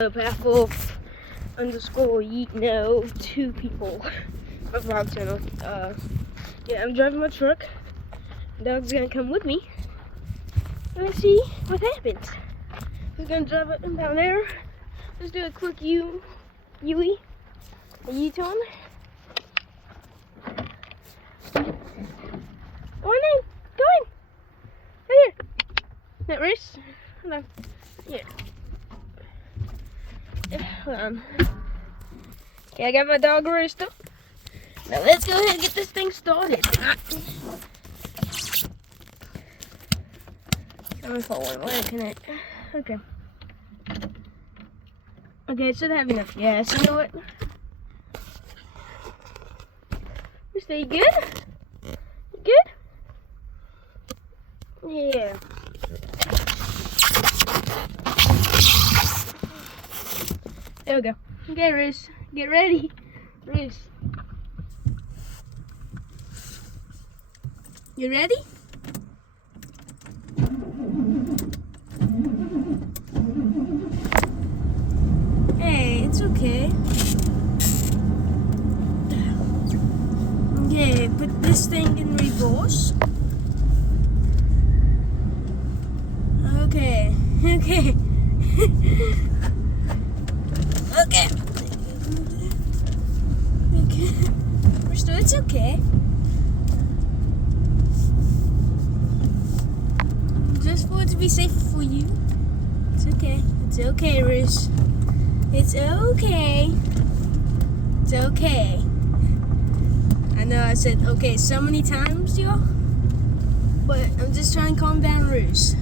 Half-Wolf_Yeet 2 people. My vlog channel. Yeah, I'm driving my truck. Dog's gonna come with me. Let's see what happens. We're gonna drive up and down there. Let's do a quick U-turn. Go on in. Go in. Right here. That wrist. Hold on. Here. Hold on. Okay, I got my dog rooster. Now let's go ahead and get this thing started. I'm forward. Where can I? Okay. Okay, it should have enough gas. You know what? Rooster, you good? You good? Yeah. There we go. Okay, Roos. Get ready. Roos. You ready? Hey, it's okay. Okay, put this thing in reverse. Okay. Okay. Okay. Okay. Rooster, it's okay. Just for it to be safer for you. It's okay. It's okay, Roos. It's okay. It's okay. I know I said okay so many times, y'all. But I'm just trying to calm down Roos.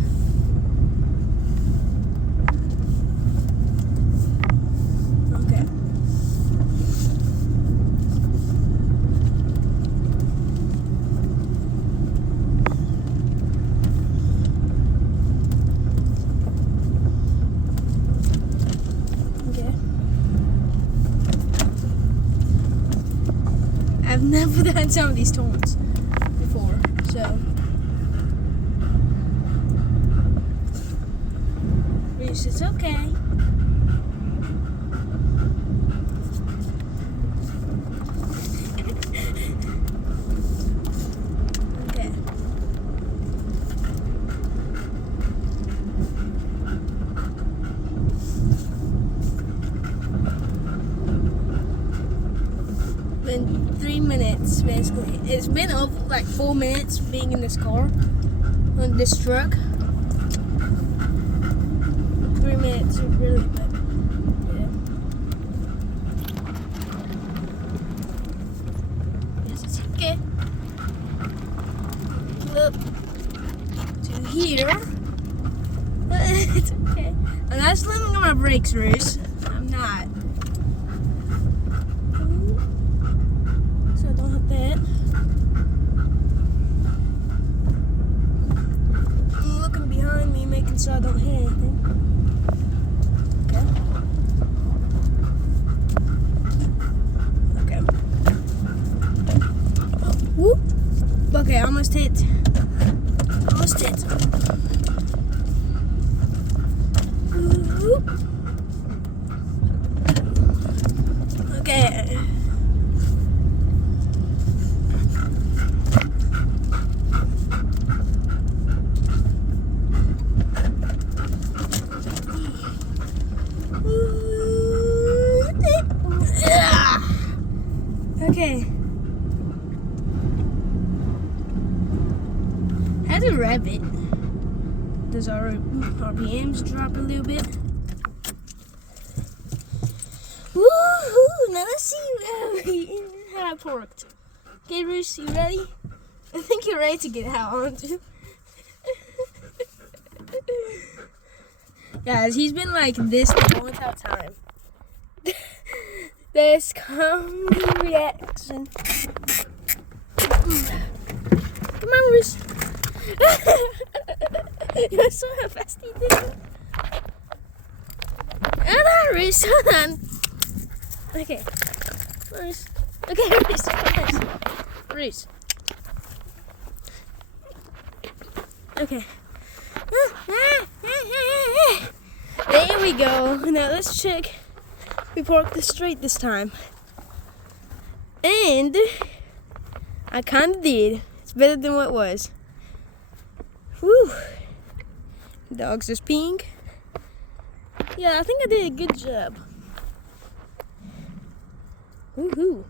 I've never done some of these turns before, so Roos, it's okay. Okay. Been 3 minutes basically. It's been over like 4 minutes being in this car, on this truck. 3 minutes really, but yeah. Yes, it's okay. Up to here. It's okay. I'm not slamming on my brakes, Roos. I'm not. Don't hit that. I'm looking behind me, making sure I don't hit anything. Okay. Okay. Whoop. Okay, almost hit. Almost hit. Whoop. Okay. Okay. As a rabbit, does our RPMs drop a little bit? Woohoo! Now let's see how it worked. Okay, Roos, you ready? I think you're ready to get out, aren't you? Guys, he's been like this the whole entire time. This calm reaction. Come on, Roos. You saw how fast he did it. Hold on, Roos. Hold on. Okay. Roos. Okay, Roos. Roos. Okay. There we go. Now let's check. We parked this straight this time. And I kind of did. It's better than what it was. Whew. Dog's just peeing. Yeah, I think I did a good job. Woohoo.